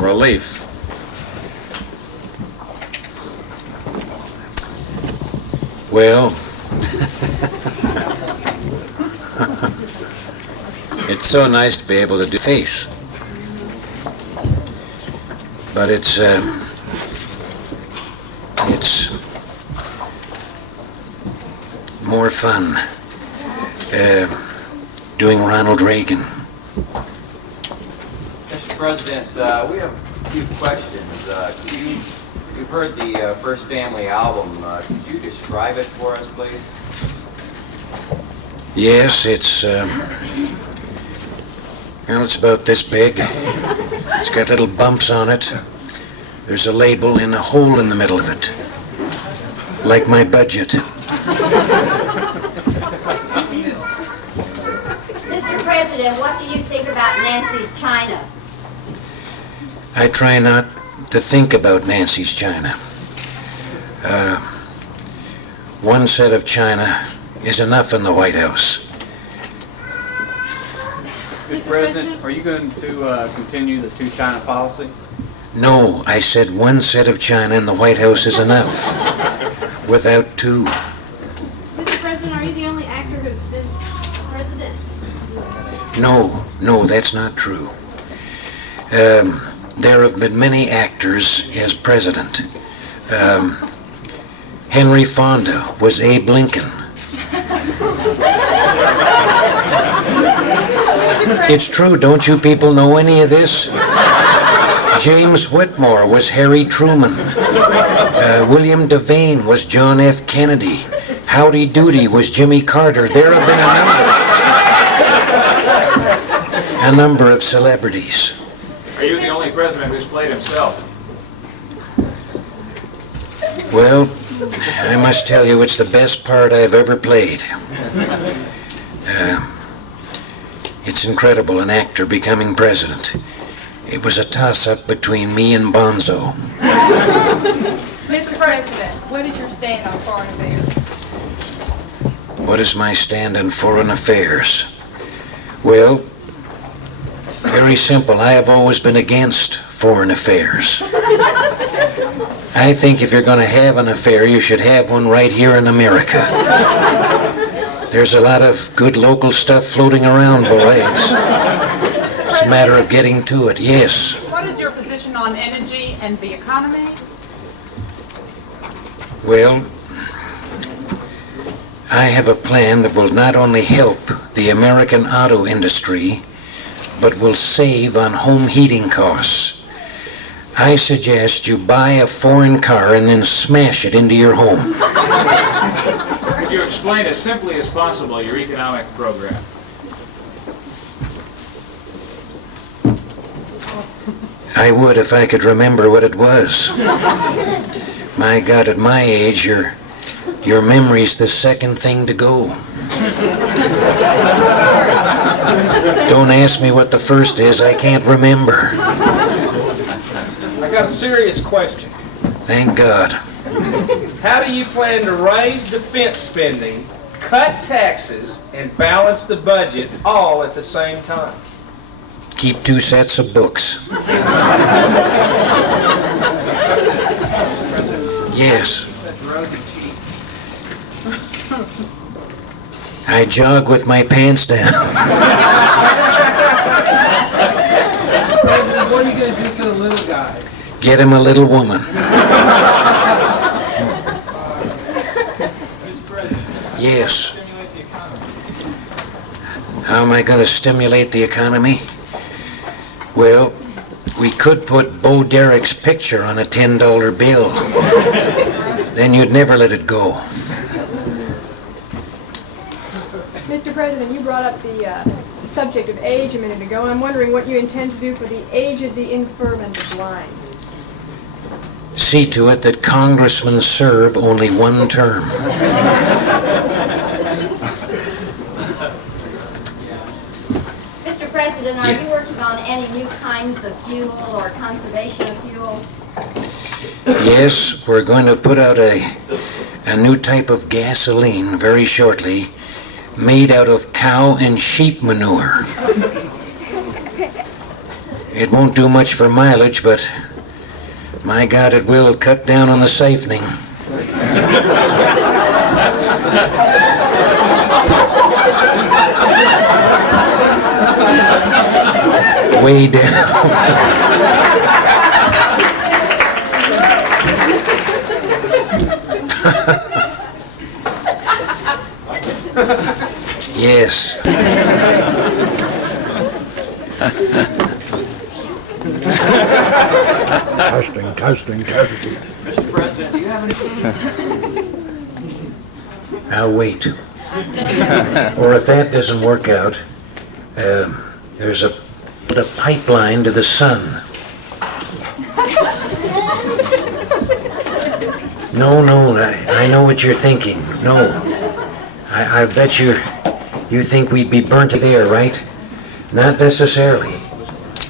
relief. Well, it's so nice to be able to do face. But it's more fun doing Ronald Reagan. Mr. President, we have a few questions. You've heard the First Family album. Could you describe it for us, please? Yes, it's about this big. It's got little bumps on it. There's a label and a hole in the middle of it, like my budget. Mr. President, what do you think about Nancy's China? I try not to think about Nancy's China. One set of china is enough in the White House. Mr. President, are you going to continue the two-China policy? No, I said one set of china in the White House is enough, without two. Mr. President, are you the only actor who's been president? No, that's not true. There have been many actors as president. Henry Fonda was Abe Lincoln. It's true, don't you people know any of this? James Whitmore was Harry Truman. William Devane was John F. Kennedy. Howdy Doody was Jimmy Carter. There have been a number of celebrities. Are you the only president who's played himself? Well, I must tell you, it's the best part I've ever played. It's incredible, an actor becoming president. It was a toss-up between me and Bonzo. Mr. President, what is your stand on foreign affairs? What is my stand on foreign affairs? Well, very simple. I have always been against foreign affairs. I think if you're going to have an affair, you should have one right here in America. There's a lot of good local stuff floating around, boy. It's a matter of getting to it, yes. What is your position on energy and the economy? Well, I have a plan that will not only help the American auto industry, but will save on home heating costs. I suggest you buy a foreign car and then smash it into your home. Could you explain as simply as possible your economic program? I would if I could remember what it was. My God, at my age, your memory's the second thing to go. Don't ask me what the first is, I can't remember. I got a serious question. Thank God. How do you plan to raise defense spending, cut taxes, and balance the budget all at the same time? Keep two sets of books. Yes. I jog with my pants down. President, what are you going to do for the little guy? Get him a little woman. Yes. How am I going to stimulate the economy? Well, we could put Bo Derek's picture on a $10 bill. Then you'd never let it go. Mr. President, you brought up the subject of age a minute ago. I'm wondering what you intend to do for the aged, the infirm, and the blind. See to it that congressmen serve only one term. Mr. President, are you working on any new kinds of fuel or conservation of fuel? Yes, we're going to put out a new type of gasoline very shortly, made out of cow and sheep manure. It won't do much for mileage, but my God, it will cut down on the siphoning. Way down. Yes. Testing. Mr. President, do you have any? I'll wait. Or if that doesn't work out, there's a pipeline to the sun. No, I know what you're thinking. No, I bet you think we'd be burnt there, right? Not necessarily.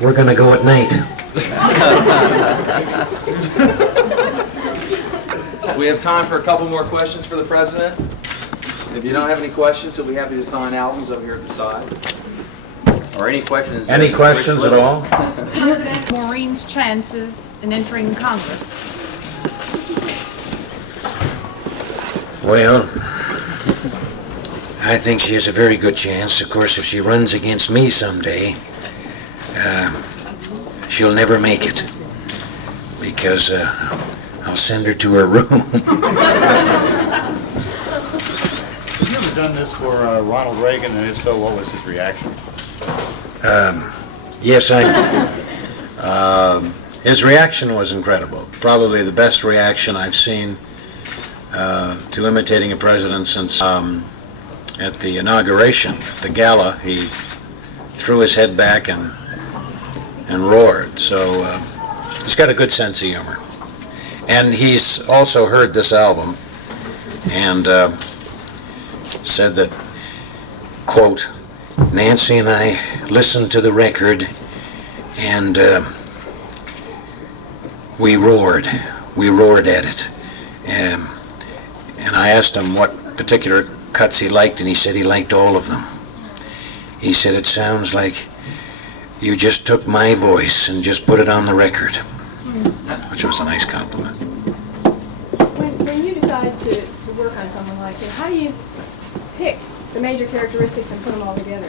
We're gonna go at night. We have time for a couple more questions for the president. If you don't have any questions, he'll be happy to sign albums over here at the side. Or any questions? Any questions at all? Maureen's chances in entering Congress. Well, I think she has a very good chance. Of course, if she runs against me someday, she'll never make it. Because I'll send her to her room. Have you ever done this for Ronald Reagan, and if so, what was his reaction? Yes, his reaction was incredible. Probably the best reaction I've seen to imitating a president since at the inauguration, at the gala, he threw his head back and roared. So he's got a good sense of humor. And he's also heard this album and said that, quote, Nancy and I listened to the record and we roared at it. And I asked him what particular cuts he liked, and he said he liked all of them. He said, it sounds like you just took my voice and just put it on the record, which was a nice compliment. When you decide to work on someone like him, how do you pick the major characteristics and put them all together?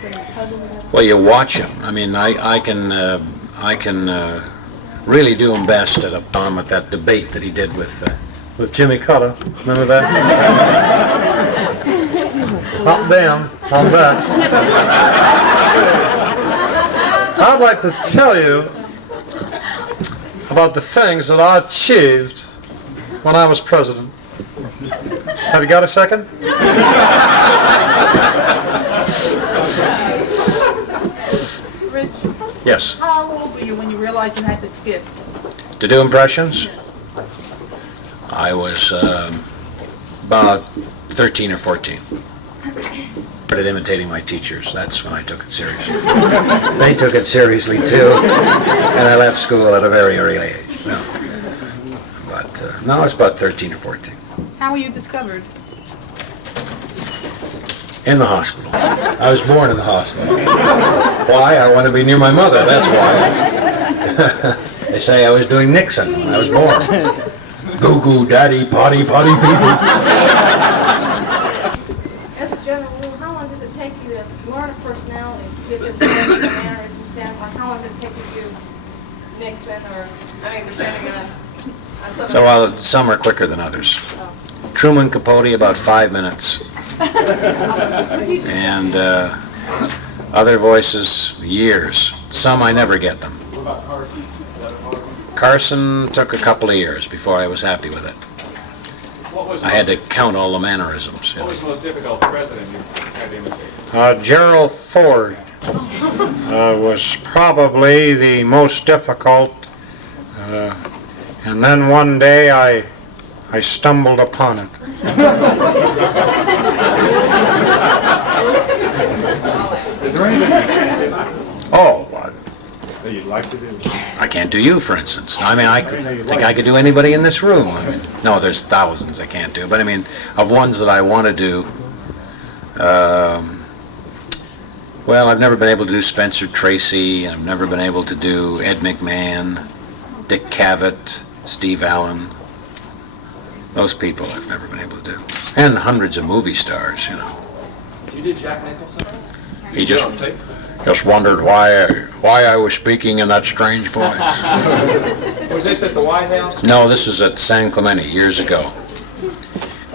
Bring a puzzle together? Well, you watch him. I mean, I can really do him best at that debate that he did with Jimmy Carter. Remember that? Up down on that. I'd like to tell you about the things that I achieved when I was president. Have you got a second? Rich, Yes. how old were you when you realized you had this gift? To do impressions? I was about 13 or 14. Started imitating my teachers. That's when I took it seriously. They took it seriously too, and I left school at a very early age. No. But no, it's about 13 or 14. How were you discovered? In the hospital. I was born in the hospital. Why? I want to be near my mother, that's why. They say I was doing Nixon when I was born. Goo goo daddy, potty people. As a general rule, how long does it take you to learn a personality, get the mannerism standpoint? How long does it take you to do Nixon or, depending on something? So some are quicker than others. Truman Capote, about 5 minutes. And other voices, years. Some I never get them. Carson took a couple of years before I was happy with it. I had to count all the mannerisms. What was the most difficult president you had to imitate? Gerald Ford was probably the most difficult. And then one day I stumbled upon it. Is there anything you can't do Oh, that you'd like to do? I can't do you, for instance. I mean, I think I could do anybody in this room. I mean, no, there's thousands I can't do. But I mean, of ones that I want to do, Well, I've never been able to do Spencer Tracy, and I've never been able to do Ed McMahon, Dick Cavett, Steve Allen. Those people I've never been able to do. And hundreds of movie stars, you know. You did Jack Nicholson? He just wondered why I was speaking in that strange voice. Was this at the White House? No, this was at San Clemente years ago.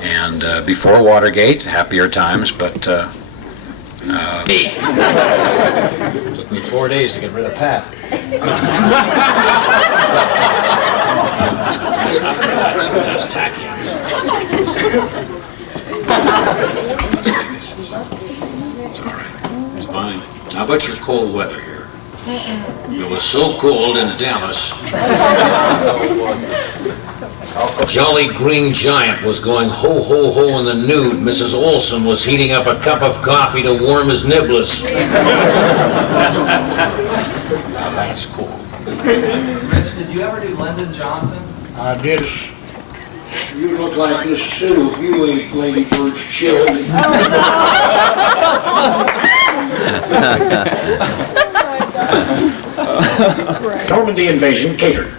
And before Watergate, happier times, but took me 4 days to get rid of Pat. That's tacky. It's all right. It's fine. How about your cold weather here? It was so cold in Dallas. Jolly Green Giant was going ho ho ho in the nude. Mrs. Olson was heating up a cup of coffee to warm his nibbles. That's cool. Rich, did you ever do Lyndon Johnson? I did. You look like this too. You ain't Lady Bird's chili. Normandy invasion catered.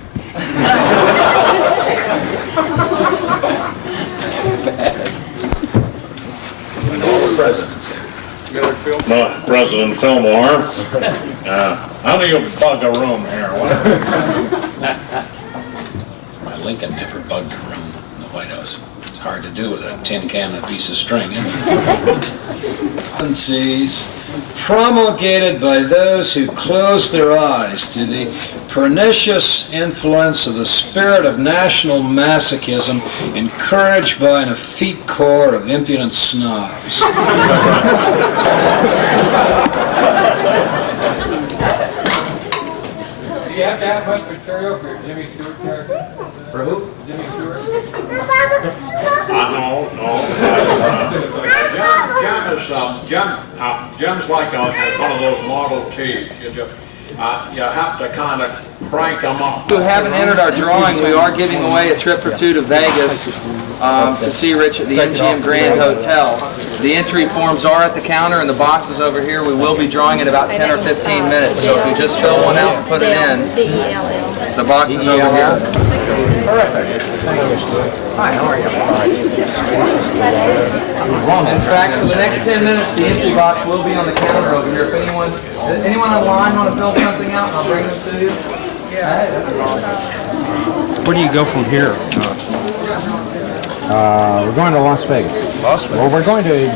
And all the presidents here. President Fillmore. How do you bug a room here? My Lincoln never bugged a room in the White House. It's hard to do with a tin can and a piece of string, isn't it? Promulgated by those who close their eyes to the pernicious influence of the spirit of national masochism encouraged by an effete corps of impudent snobs. Do you have to have much material for your Jimmy Stewart character? For who? Jimmy Stewart? No. Jim's like one of those Model Ts. You have to kind of crank them up. Who haven't entered our drawing, we are giving away a trip or two to Vegas to see Rich at the MGM Grand Hotel. The entry forms are at the counter and the boxes over here. We will be drawing in about 10 or 15 minutes, so if you just fill one out and put it in, the box is over here. Hi, how are you? In fact, for the next 10 minutes, the entry box will be on the counter over here. If anyone online want to fill something out, I'll bring them to you. Where do you go from here? We're going to Las Vegas. Well, we're going to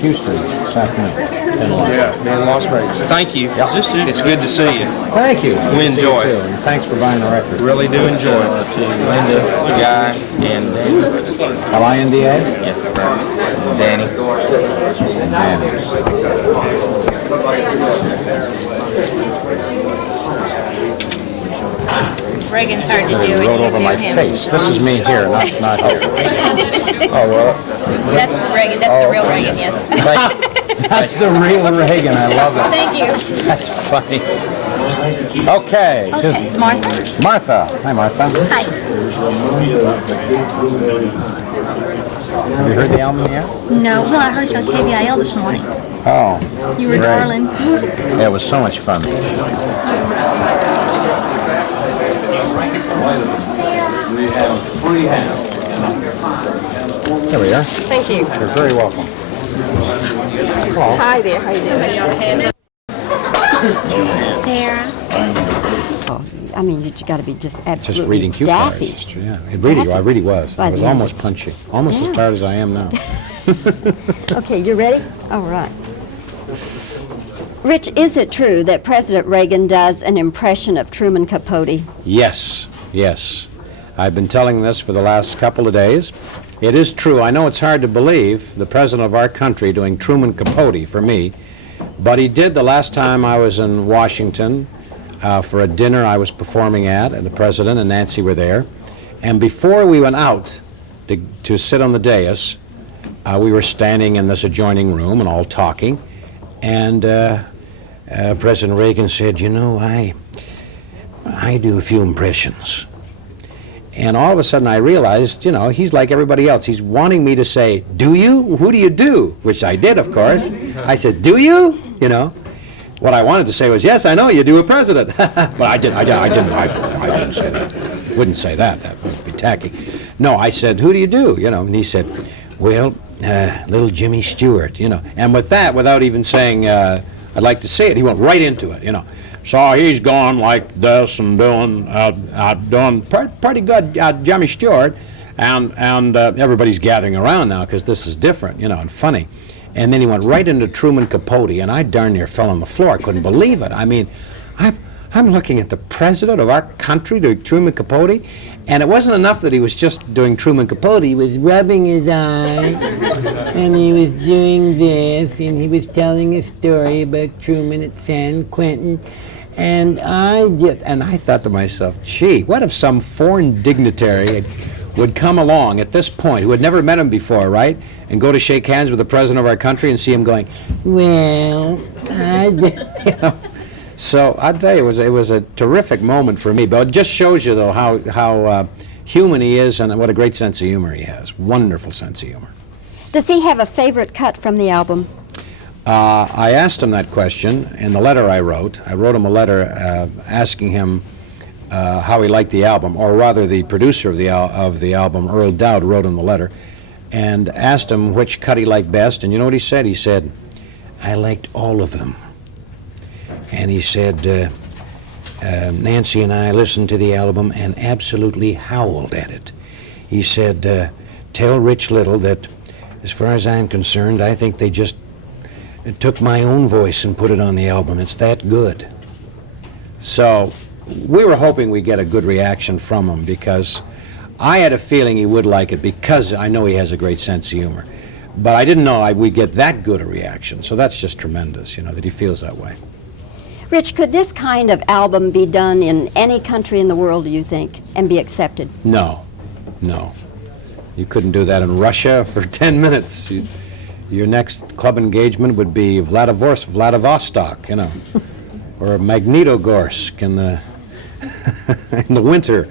Houston this afternoon. In Las Vegas. Thank you. It's good to see you. Thank you. We enjoy it. And thanks for buying the record. Really do enjoy it. To Linda, Guy, and Danny. L-I-N-D-A? Yeah. Danny. Reagan's hard to do It when rolled you over do my him. face. This is me here, not here. Oh, well. That's Reagan. That's the real Reagan. Yes. That's the real Reagan. I love it. Thank you. That's funny. Okay. Okay, Martha. Martha. Hi, Martha. Hi. Have you heard the album yet? No, well, I heard you on KBIL this morning. Oh. You were great. darling. Yeah, it was so much fun. There we are. Thank you. You're very welcome. Hello. Hi there, how you doing? Sarah. Oh, I mean, you got to be just absolutely Just reading cue cards. daffy. It's true, yeah. I really was. By I was the end. almost punchy. Almost as Yeah. tired as I am now. Okay, you ready? All right. Rich, is it true that President Reagan does an impression of Truman Capote? Yes, yes. I've been telling this for the last couple of days. It is true. I know it's hard to believe, the president of our country doing Truman Capote for me, but he did the last time I was in Washington for a dinner I was performing at, and the president and Nancy were there. And before we went out to sit on the dais, we were standing in this adjoining room and all talking, and President Reagan said, "You know, I do a few impressions." And all of a sudden I realized, you know, he's like everybody else. He's wanting me to say, "Do you? Who do you do?" Which I did, of course. I said, "Do you?" you know? What I wanted to say was, yes, I know you do a president. But I didn't say that. Wouldn't say that. That would be tacky. No, I said, who do you do? You know, and he said, well, little Jimmy Stewart, you know. And with that, without even saying, I'd like to see it, he went right into it, you know. So he's gone like this and doing pretty good, Jimmy Stewart. And everybody's gathering around now because this is different, you know, and funny. And then he went right into Truman Capote, and I darn near fell on the floor. I couldn't believe it. I mean, I'm looking at the president of our country doing Truman Capote, and it wasn't enough that he was just doing Truman Capote. He was rubbing his eyes, and he was doing this, and he was telling a story about Truman at San Quentin. And I thought to myself, gee, what if some foreign dignitary would come along at this point, who had never met him before, right, and go to shake hands with the president of our country and see him going, well, you know. So I'll tell you, it was a terrific moment for me. But it just shows you, though, how human he is and what a great sense of humor he has. Wonderful sense of humor. Does he have a favorite cut from the album? I asked him that question in the letter I wrote. I wrote him a letter asking him how he liked the album, or rather the producer of the album, Earl Dowd, wrote him the letter and asked him which cut he liked best. And you know what he said? He said, I liked all of them. And he said, Nancy and I listened to the album and absolutely howled at it. He said, tell Rich Little that, as far as I'm concerned, I think they just took my own voice and put it on the album. It's that good. So we were hoping we'd get a good reaction from him, because I had a feeling he would like it, because I know he has a great sense of humor. But I didn't know we'd get that good a reaction. So that's just tremendous, you know, that he feels that way. Rich, could this kind of album be done in any country in the world, do you think, and be accepted? No. You couldn't do that in Russia for 10 minutes. Your next club engagement would be Vladivostok, you know, or Magnitogorsk in the winter.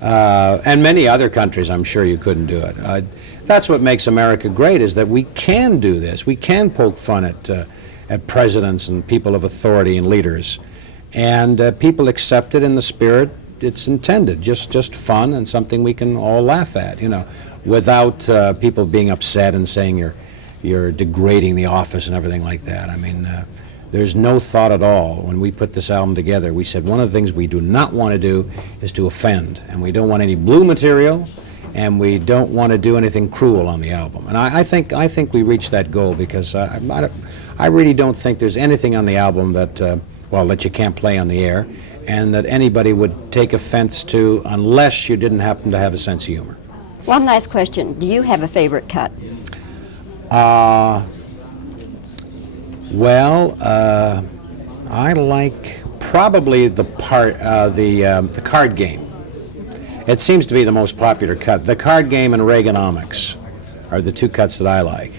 And many other countries, I'm sure you couldn't do it. That's what makes America great, is that we can do this. We can poke fun at presidents and people of authority and leaders. And people accept it in the spirit it's intended, just fun and something we can all laugh at, you know, without people being upset and saying you're degrading the office and everything like that. I mean, there's no thought at all. When we put this album together, we said one of the things we do not want to do is to offend, and we don't want any blue material, and we don't want to do anything cruel on the album. And I think we reached that goal, because I really don't think there's anything on the album that that you can't play on the air, and that anybody would take offense to unless you didn't happen to have a sense of humor. One last question. Do you have a favorite cut? I like probably the card game. It seems to be the most popular cut. The card game and Reaganomics are the two cuts that I like.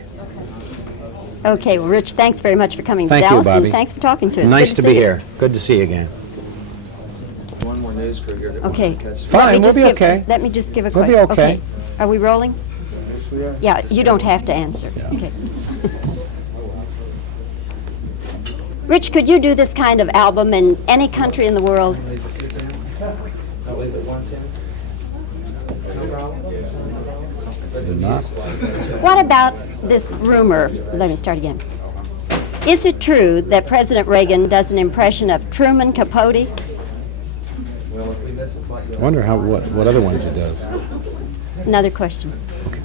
Okay, well, Rich, thanks very much for coming to Thank you, Dallas, Bobbie. and thanks for talking to us. Nice Good to be see you. here. Good to see you again. One more news crew here. Okay. Fine, we'll be okay. Let me just give a We'll question. be okay. Are we rolling? Yes, we are. Yeah, you don't have to answer. Yeah. Okay. Rich, could you do this kind of album in any country in the world? Not. What about this rumor? Let me start again. Is it true that President Reagan does an impression of Truman Capote? I wonder what other ones he does. Another question. Okay.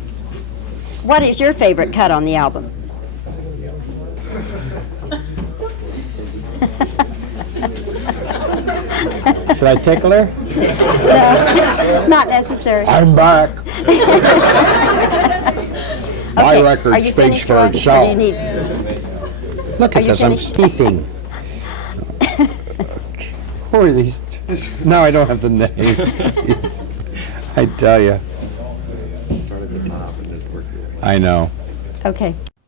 What is your favorite cut on the album? Should I tickle her? No, not necessary. I'm back. My Okay, record are you speaks finished, for Roy? itself. Or do you need... Look Are at you this, I'm finished? teething. Who are these? No, I don't have the names. I tell you. I know. Okay.